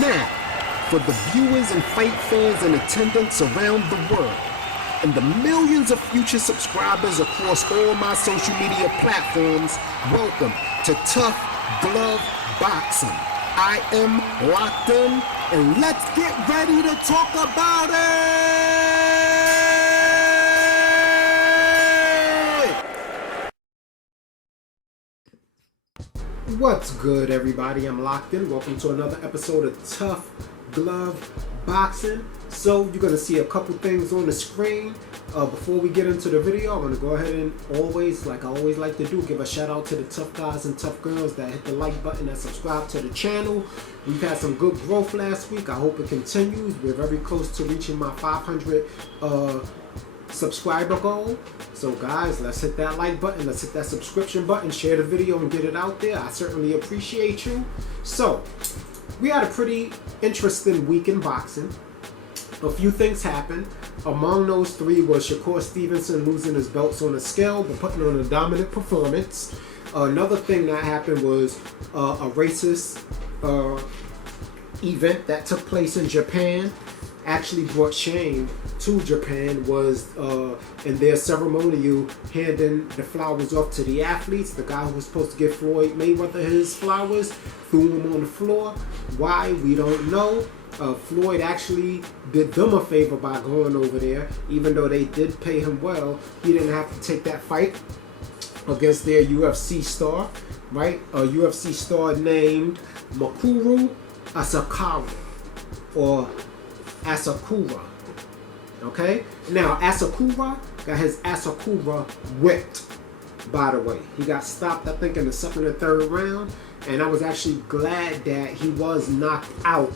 Now, for the viewers and fight fans in attendance around the world, and the millions of future subscribers across all my social media platforms, welcome to Tough Glove Boxing. I am locked in, and let's get ready to talk about it! What's good, everybody? I'm locked in. Welcome to another episode of Tough Glove Boxing. So you're going to see a couple things on the screen. Before we get into the video, I'm going to go ahead and always, like I always like to do, give a shout out to the tough guys and tough girls that hit the like button and subscribe to the channel. We've had some good growth last week. I hope it continues. We're very close to reaching my 500 subscriber goal. So guys, let's hit that like button, let's hit that subscription button, share the video and get it out there. I certainly appreciate you. So we had a pretty interesting week in boxing. A few things happened. Among those three was Shakur Stevenson losing his belts on a scale but putting on a dominant performance. Another thing that happened was a racist event that took place in Japan. Actually brought shame to Japan was in their ceremonial handing the flowers off to the athletes. The guy who was supposed to give Floyd Mayweather his flowers threw them on the floor. Why? We don't know. Floyd actually did them a favor by going over there. Even though they did pay him well, he didn't have to take that fight against their UFC star, right? A UFC star named Makuru Asakara, or Asakura. Okay? Now, Asakura got his Asakura whipped, by the way. He got stopped, I think, in the second or third round. And I was actually glad that he was knocked out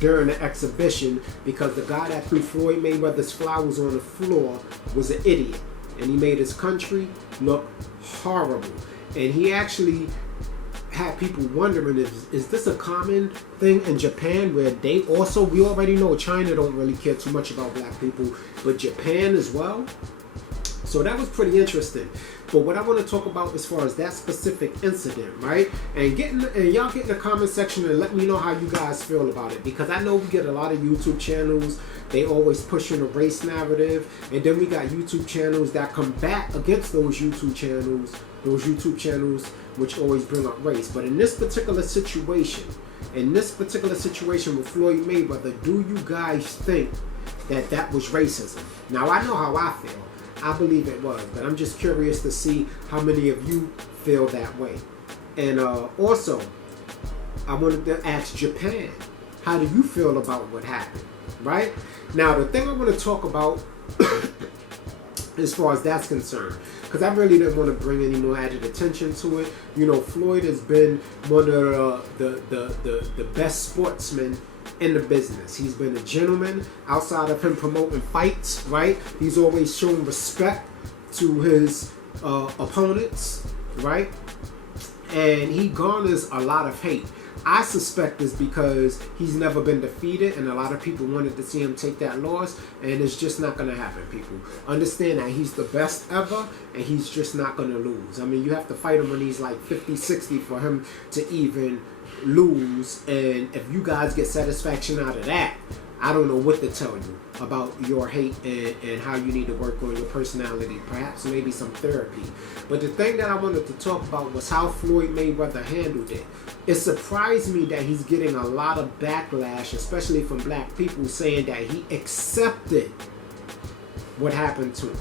during the exhibition, because the guy that threw Floyd Mayweather's flowers on the floor was an idiot. And he made his country look horrible. And he actually had people wondering, is this a common thing in Japan where they also, we already know China don't really care too much about black people, but Japan as well? So that was pretty interesting. But what I want to talk about as far as that specific incident, right? And y'all get in the comment section and let me know how you guys feel about it, because I know we get a lot of YouTube channels, they always pushing a race narrative, and then we got YouTube channels that combat against those YouTube channels which always bring up race. But in this particular situation with Floyd Mayweather, do you guys think that that was racism? Now, I know how I feel. I believe it was, but I'm just curious to see how many of you feel that way. And also, I wanted to ask Japan, how do you feel about what happened, right? Now, the thing I want to talk about as far as that's concerned, because I really didn't want to bring any more added attention to it. You know, Floyd has been one of the best sportsmen in the business. He's been a gentleman. Outside of him promoting fights, right? He's always shown respect to his opponents, right? And he garners a lot of hate. I suspect it's because he's never been defeated, and a lot of people wanted to see him take that loss, and it's just not going to happen, people. Understand that he's the best ever, and he's just not going to lose. I mean, you have to fight him when he's like 50, 60 for him to even lose. And if you guys get satisfaction out of that, I don't know what to tell you about your hate and how you need to work on your personality. Perhaps maybe some therapy. But the thing that I wanted to talk about was how Floyd Mayweather handled it. It surprised me that he's getting a lot of backlash, especially from black people, saying that he accepted what happened to him,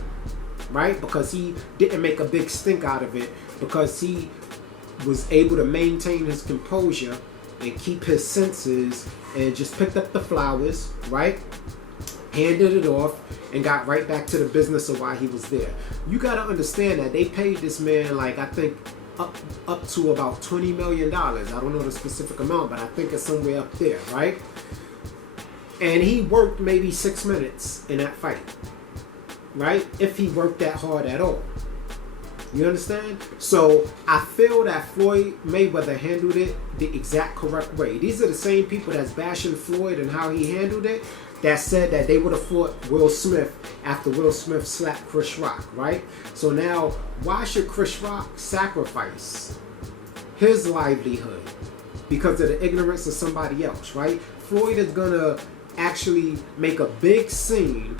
right? Because he didn't make a big stink out of it, because he was able to maintain his composure and keep his senses, and just picked up the flowers, right? Handed it off and got right back to the business of why he was there. You got to understand that they paid this man, like, I think up to about $20 million. I don't know the specific amount, but I think it's somewhere up there, right? And he worked maybe 6 minutes in that fight, right? If he worked that hard at all. You understand? So I feel that Floyd Mayweather handled it the exact correct way. These are the same people that's bashing Floyd and how he handled it, that said that they would have fought Will Smith after Will Smith slapped Chris Rock, right? So now, why should Chris Rock sacrifice his livelihood because of the ignorance of somebody else, right? Floyd is gonna actually make a big scene,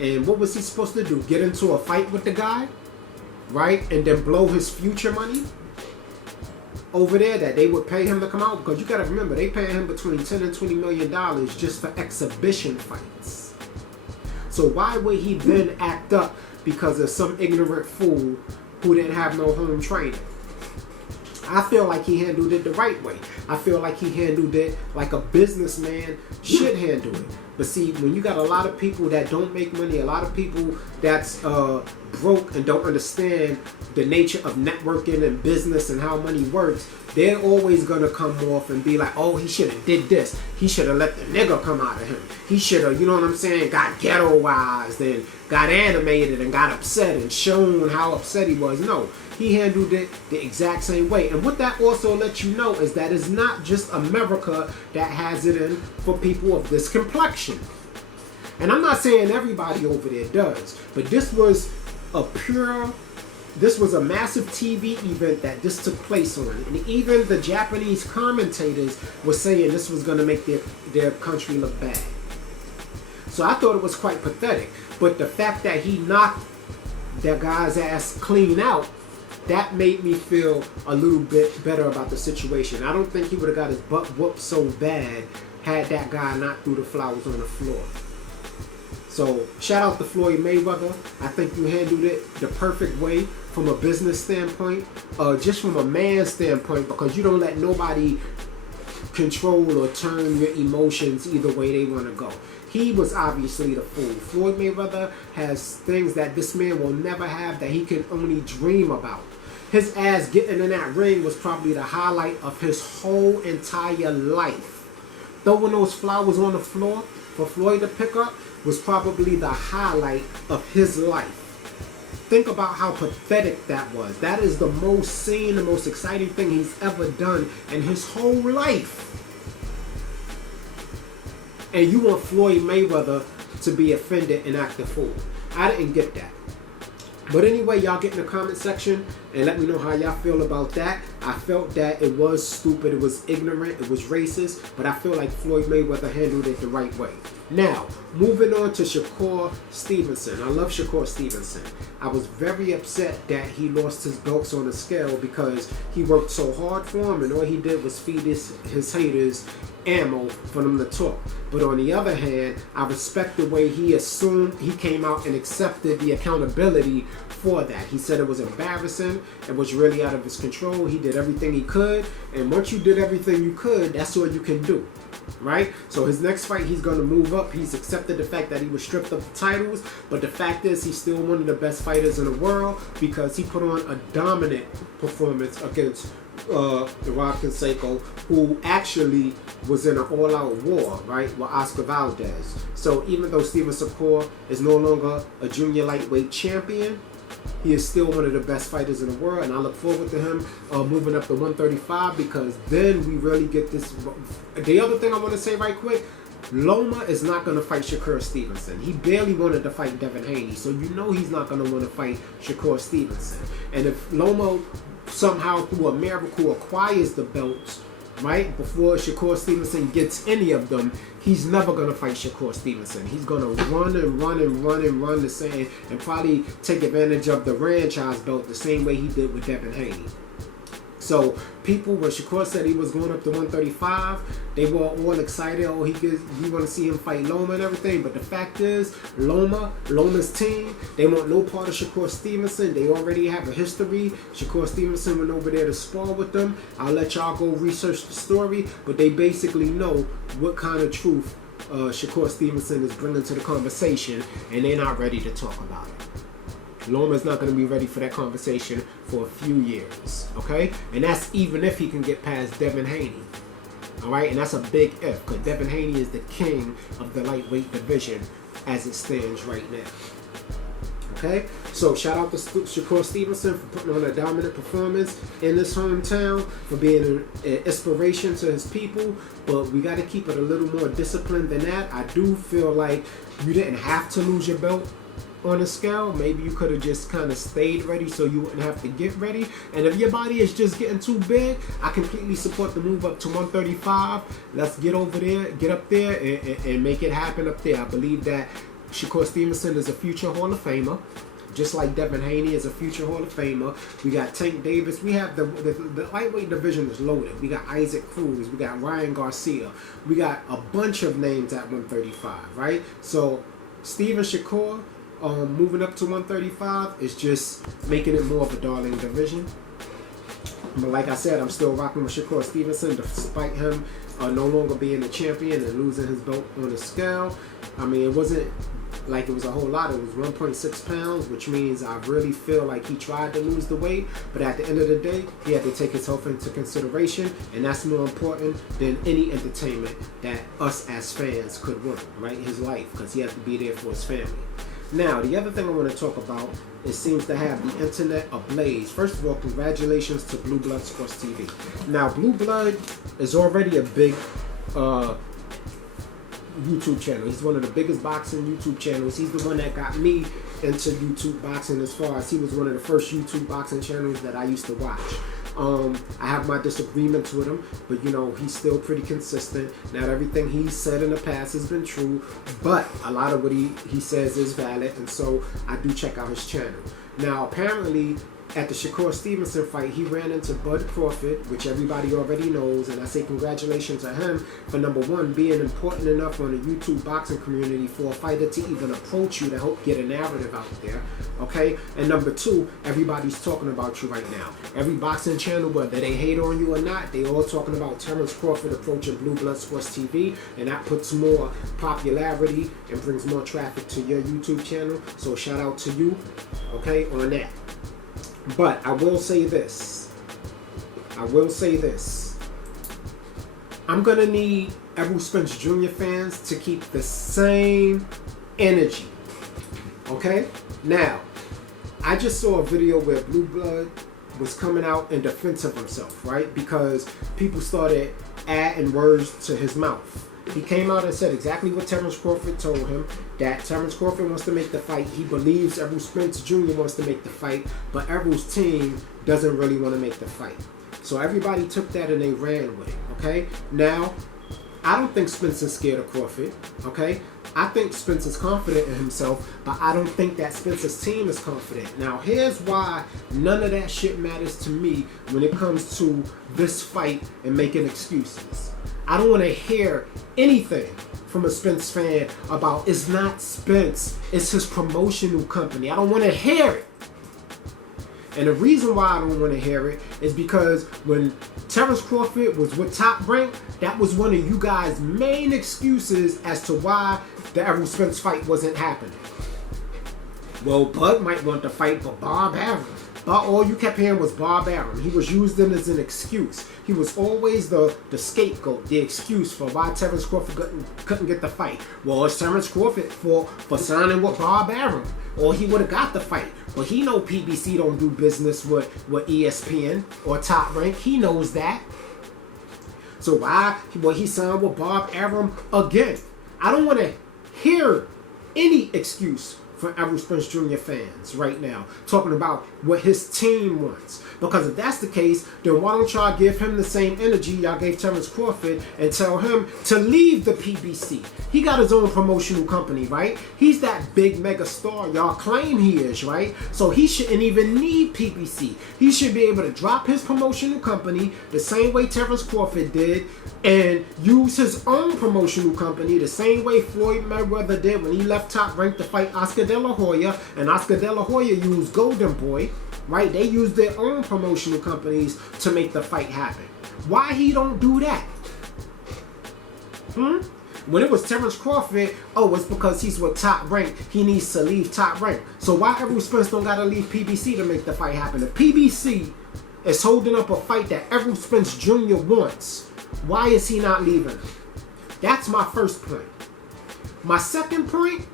and what was he supposed to do? Get into a fight with the guy, right? And then blow his future money over there that they would pay him to come out? Because you gotta remember, they paying him between 10 and $20 million just for exhibition fights. So why would he then act up because of some ignorant fool who didn't have no home training? I feel like he handled it the right way. I feel like he handled it like a businessman should handle it. But see, when you got a lot of people that don't make money, a lot of people that's broke and don't understand the nature of networking and business and how money works, they're always gonna come off and be like, oh, he should have did this. He should have let the nigga come out of him. He should have, you know what I'm saying, got ghettoized and got animated and got upset and shown how upset he was. No, he handled it the exact same way. And what that also lets you know is that it's not just America that has it in for people of this complexion. And I'm not saying everybody over there does, but this was a massive TV event that this took place on. And even the Japanese commentators were saying this was going to make their country look bad. So I thought it was quite pathetic. But the fact that he knocked that guy's ass clean out, that made me feel a little bit better about the situation. I don't think he would have got his butt whooped so bad had that guy not threw the flowers on the floor. So shout out to Floyd Mayweather. I think you handled it the perfect way from a business standpoint, just from a man standpoint, because you don't let nobody control or turn your emotions either way they want to go. He was obviously the fool. Floyd Mayweather has things that this man will never have, that he can only dream about. His ass getting in that ring was probably the highlight of his whole entire life. Throwing those flowers on the floor for Floyd to pick up was probably the highlight of his life. Think about how pathetic that was. That is the most exciting thing he's ever done in his whole life. And you want Floyd Mayweather to be offended and act a fool. I didn't get that. But anyway, y'all get in the comment section and let me know how y'all feel about that. I felt that it was stupid, it was ignorant, it was racist, but I feel like Floyd Mayweather handled it the right way. Now, moving on to Shakur Stevenson. I love Shakur Stevenson. I was very upset that he lost his belts on the scale because he worked so hard for him and all he did was feed his haters ammo for them to talk. But on the other hand, I respect the way he came out and accepted the accountability for that. He said it was embarrassing, it was really out of his control. He did everything he could, and once you did everything you could, that's all you can do, right? So his next fight, he's going to move up. He's accepted the fact that he was stripped of the titles, but the fact is he's still one of the best fighters in the world because he put on a dominant performance against Rock Conseco, who actually was in an all-out war, right, with Oscar Valdez. So even though Steven Shakur is no longer a junior lightweight champion, he is still one of the best fighters in the world, and I look forward to him moving up to 135 because then we really get this. The other thing I want to say right quick, Loma is not going to fight Shakur Stevenson. He barely wanted to fight Devin Haney, so you know he's not going to want to fight Shakur Stevenson. And if Loma somehow through a miracle acquires the belts, right, before Shakur Stevenson gets any of them, he's never going to fight Shakur Stevenson. He's going to run the same and probably take advantage of the franchise belt the same way he did with Devin Haney. So people, when Shakur said he was going up to 135, they were all excited. Oh, he want to see him fight Loma and everything. But the fact is, Loma's team, they want no part of Shakur Stevenson. They already have a history. Shakur Stevenson went over there to spar with them. I'll let y'all go research the story. But they basically know what kind of truth Shakur Stevenson is bringing to the conversation, and they're not ready to talk about it. Loma's not going to be ready for that conversation for a few years, okay? And that's even if he can get past Devin Haney, all right? And that's a big if, because Devin Haney is the king of the lightweight division as it stands right now, okay? So shout out to Shakur Stevenson for putting on a dominant performance in his hometown, for being an inspiration to his people, but we got to keep it a little more disciplined than that. I do feel like you didn't have to lose your belt on a scale, maybe you could have just kind of stayed ready so you wouldn't have to get ready. And if your body is just getting too big, I completely support the move up to 135. Let's get over there, get up there, and make it happen up there. I believe that Shakur Stevenson is a future Hall of Famer, just like Devin Haney is a future Hall of Famer. We got Tank Davis. We have the lightweight division is loaded. We got Isaac Cruz. We got Ryan Garcia. We got a bunch of names at 135, right? So Steven Shakur moving up to 135 is just making it more of a darling division. But like I said, I'm still rocking with Shakur Stevenson despite him no longer being the champion and losing his belt on the scale. I mean, it wasn't like it was a whole lot. It was 1.6 pounds, which means I really feel like he tried to lose the weight, but at the end of the day, he had to take his health into consideration, and that's more important than any entertainment that us as fans could want, right? His life, because he has to be there for his family. Now, the other thing I want to talk about, it seems to have the internet ablaze. First of all, congratulations to Blue Blood Sports TV. Now, Blue Blood is already a big YouTube channel. He's one of the biggest boxing YouTube channels. He's the one that got me into YouTube boxing, as far as he was one of the first YouTube boxing channels that I used to watch. I have my disagreements with him, but you know, he's still pretty consistent. Not everything he's said in the past has been true, but a lot of what he says is valid, and so I do check out his channel. Now, apparently, at the Shakur Stevenson fight, he ran into Bud Crawford, which everybody already knows, and I say congratulations to him for, number one, being important enough on the YouTube boxing community for a fighter to even approach you to help get a narrative out there, okay? And number two, everybody's talking about you right now. Every boxing channel, whether they hate on you or not, they all talking about Terrance Crawford approaching Blue Blood Sports TV, and that puts more popularity and brings more traffic to your YouTube channel, so shout out to you, okay, on that. But I will say this. I'm going to need Errol Spence Jr. fans to keep the same energy. Okay? Now, I just saw a video where Blue Blood was coming out in defense of himself, right? Because people started adding words to his mouth. He came out and said exactly what Terrance Crawford told him, that Terrance Crawford wants to make the fight. He believes Errol Spence Jr. wants to make the fight, but Errol's team doesn't really want to make the fight. So everybody took that and they ran with it, okay? Now, I don't think Spence is scared of Crawford, okay? I think Spence is confident in himself, but I don't think that Spence's team is confident. Now, here's why none of that shit matters to me when it comes to this fight and making excuses. I don't want to hear anything from a Spence fan about it's not Spence, it's his promotional company. I don't want to hear it. And the reason why I don't want to hear it is because when Terrance Crawford was with Top Rank, that was one of you guys' main excuses as to why the Errol Spence fight wasn't happening. Well, Bud might want to fight, but Bob Arum. But all you kept hearing was Bob Arum. He was used in as an excuse. He was always the scapegoat, the excuse for why Terrance Crawford couldn't get the fight. Well, it's Terrance Crawford for signing with Bob Arum, or he would have got the fight. But he know PBC don't do business with ESPN or Top Rank. He knows that. So why? Well, he signed with Bob Arum again. I don't want to hear any excuse for Errol Spence Jr. fans right now, talking about what his team wants. Because if that's the case, then why don't y'all give him the same energy y'all gave Terrance Crawford and tell him to leave the PBC? He got his own promotional company, right? He's that big mega star y'all claim he is, right? So he shouldn't even need PBC. He should be able to drop his promotional company the same way Terrance Crawford did and use his own promotional company the same way Floyd Mayweather did when he left Top Rank to fight Oscar De La Hoya, and Oscar De La Hoya used Golden Boy, right? They used their own promotional companies to make the fight happen. Why he don't do that? When it was Terrance Crawford, oh, it's because he's with Top Rank. He needs to leave Top Rank. So why Errol Spence don't gotta leave PBC to make the fight happen? The PBC is holding up a fight that Errol Spence Jr. wants. Why is he not leaving? That's my first point. My second point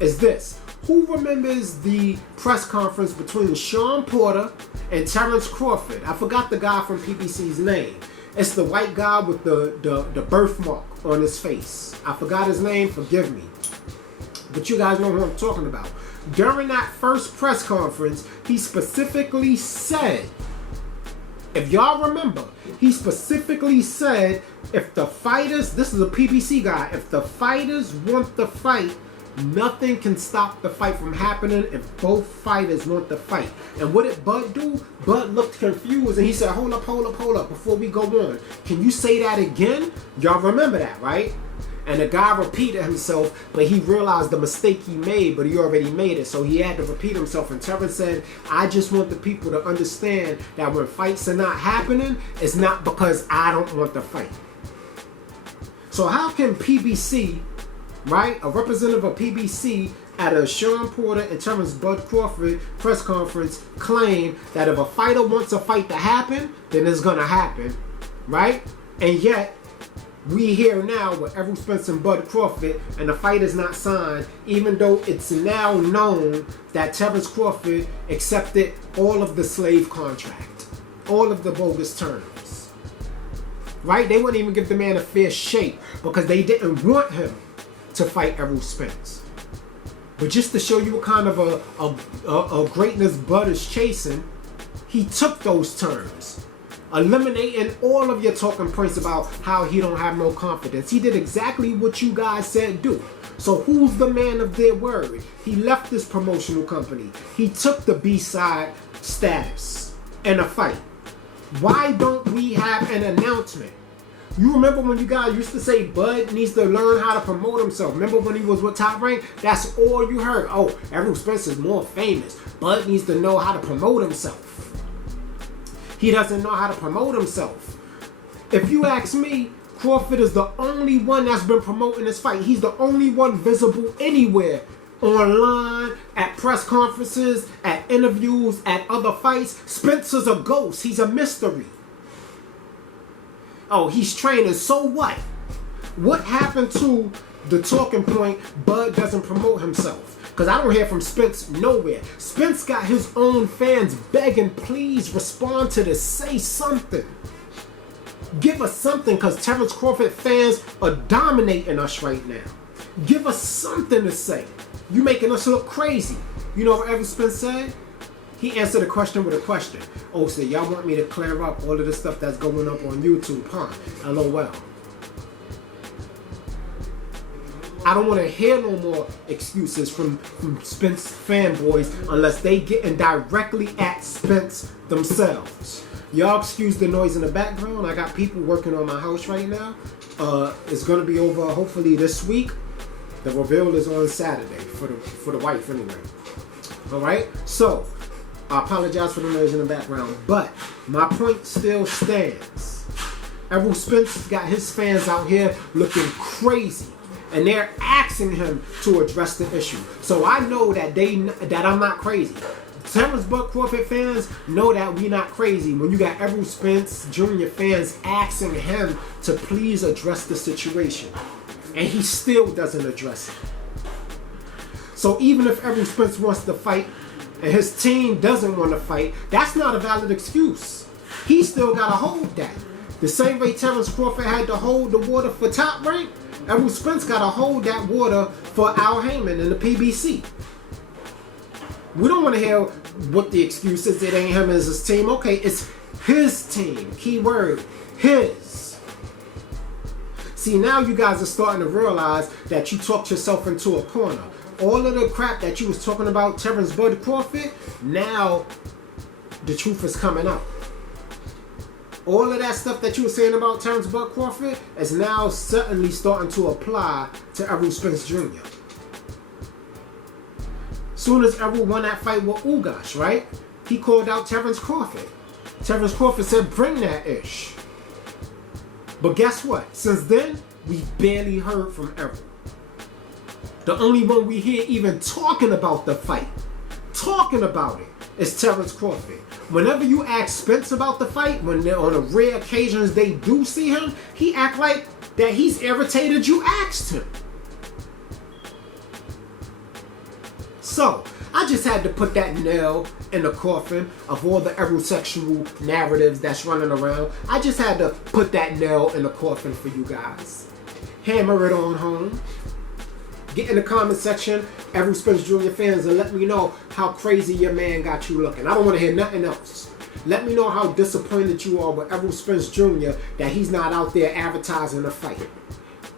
is this. Who remembers the press conference between Sean Porter and Terrance Crawford? I forgot the guy from PBC's name. It's the white guy with the birthmark on his face. I forgot his name, forgive me. But you guys know who I'm talking about. During that first press conference, he specifically said, if y'all remember, he specifically said, if the fighters, this is a PBC guy, if the fighters want the fight, nothing can stop the fight from happening if both fighters want the fight. And what did Bud do? Bud looked confused and he said, hold up, before we go on. Can you say that again? Y'all remember that, right? And the guy repeated himself, but he realized the mistake he made, but he already made it. So he had to repeat himself. And Terrance said, I just want the people to understand that when fights are not happening, it's not because I don't want the fight. So how can PBC, right, a representative of PBC at a Sean Porter and Terrance Bud Crawford press conference claim that if a fighter wants a fight to happen, then it's going to happen, right? And yet, we here now with Errol Spence and Bud Crawford, and the fight is not signed, even though it's now known that Terrance Crawford accepted all of the slave contract, all of the bogus terms. Right? They wouldn't even give the man a fair shake because they didn't want him to fight Errol Spence. But just to show you what kind of a greatness Bud is chasing, he took those terms, eliminating all of your talking points about how he don't have no confidence. He did exactly what you guys said do. So who's the man of their word? He left this promotional company. He took the B-side status in a fight. Why don't we have an announcement? You remember when you guys used to say Bud needs to learn how to promote himself? Remember when he was with Top Rank? That's all you heard. Oh, Errol Spence is more famous. Bud needs to know how to promote himself. He doesn't know how to promote himself. If you ask me, Crawford is the only one that's been promoting this fight. He's the only one visible anywhere. Online, at press conferences, at interviews, at other fights. Spencer's a ghost. He's a mystery. Oh, he's training. So what? What happened to the talking point, Bud doesn't promote himself? Because I don't hear from Spence nowhere. Spence got his own fans begging, please respond to this. Say something. Give us something, because Terrance Crawford fans are dominating us right now. Give us something to say. You making us look crazy. You know what Errol Spence said? He answered a question with a question. Oh, so y'all want me to clear up all of the stuff that's going up on YouTube, huh? LOL. I don't want to hear no more excuses from Spence fanboys unless they getting directly at Spence themselves. Y'all excuse the noise in the background. I got people working on my house right now. It's going to be over hopefully this week. The reveal is on Saturday for the wife anyway. All right? So, I apologize for the noise in the background, but my point still stands. Errol Spence got his fans out here looking crazy. And they're asking him to address the issue. So I know that that I'm not crazy. Terrance Bud Crawford fans know that we not crazy. When you got Errol Spence Jr. fans asking him to please address the situation. And he still doesn't address it. So even if Errol Spence wants to fight and his team doesn't want to fight, that's not a valid excuse. He still got to hold that. The same way Terrance Crawford had to hold the water for Top Rank, Errol Spence got to hold that water for Al Heyman and the PBC. We don't want to hear what the excuse is. It ain't him as his team. Okay, it's his team. Keyword, his. See, now you guys are starting to realize that you talked yourself into a corner. All of the crap that you was talking about Terrance Bud Crawford, now the truth is coming out. All of that stuff that you were saying about Terrance Bud Crawford is now certainly starting to apply to Errol Spence Jr. Soon as Errol won that fight with Ugas, right? He called out Terrance Crawford. Terrance Crawford said, bring that ish. But guess what? Since then, we barely heard from Errol. The only one we hear even talking about the fight, talking about it, is Terrance Crawford. Whenever you ask Spence about the fight, when they're on the rare occasions they do see him, he act like that he's irritated you asked him. So, I just had to put that nail in the coffin of all the Errol-sexual narratives that's running around. I just had to put that nail in the coffin for you guys. Hammer it on home. Get in the comment section, Errol Spence Jr. fans, and let me know how crazy your man got you looking. I don't want to hear nothing else. Let me know how disappointed you are with Errol Spence Jr. that he's not out there advertising the fight.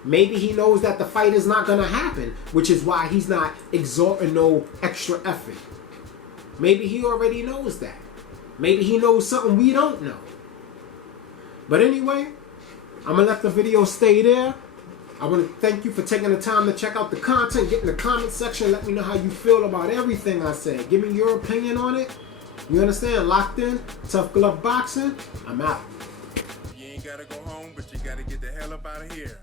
Maybe he knows that the fight is not going to happen, which is why he's not exerting no extra effort. Maybe he already knows that. Maybe he knows something we don't know. But anyway, I'm going to let the video stay there. I want to thank you for taking the time to check out the content. Get in the comment section. Let me know how you feel about everything I say. Give me your opinion on it. You understand? Locked in. Tough Glove Boxing. I'm out. You ain't got to go home, but you got to get the hell up out of here.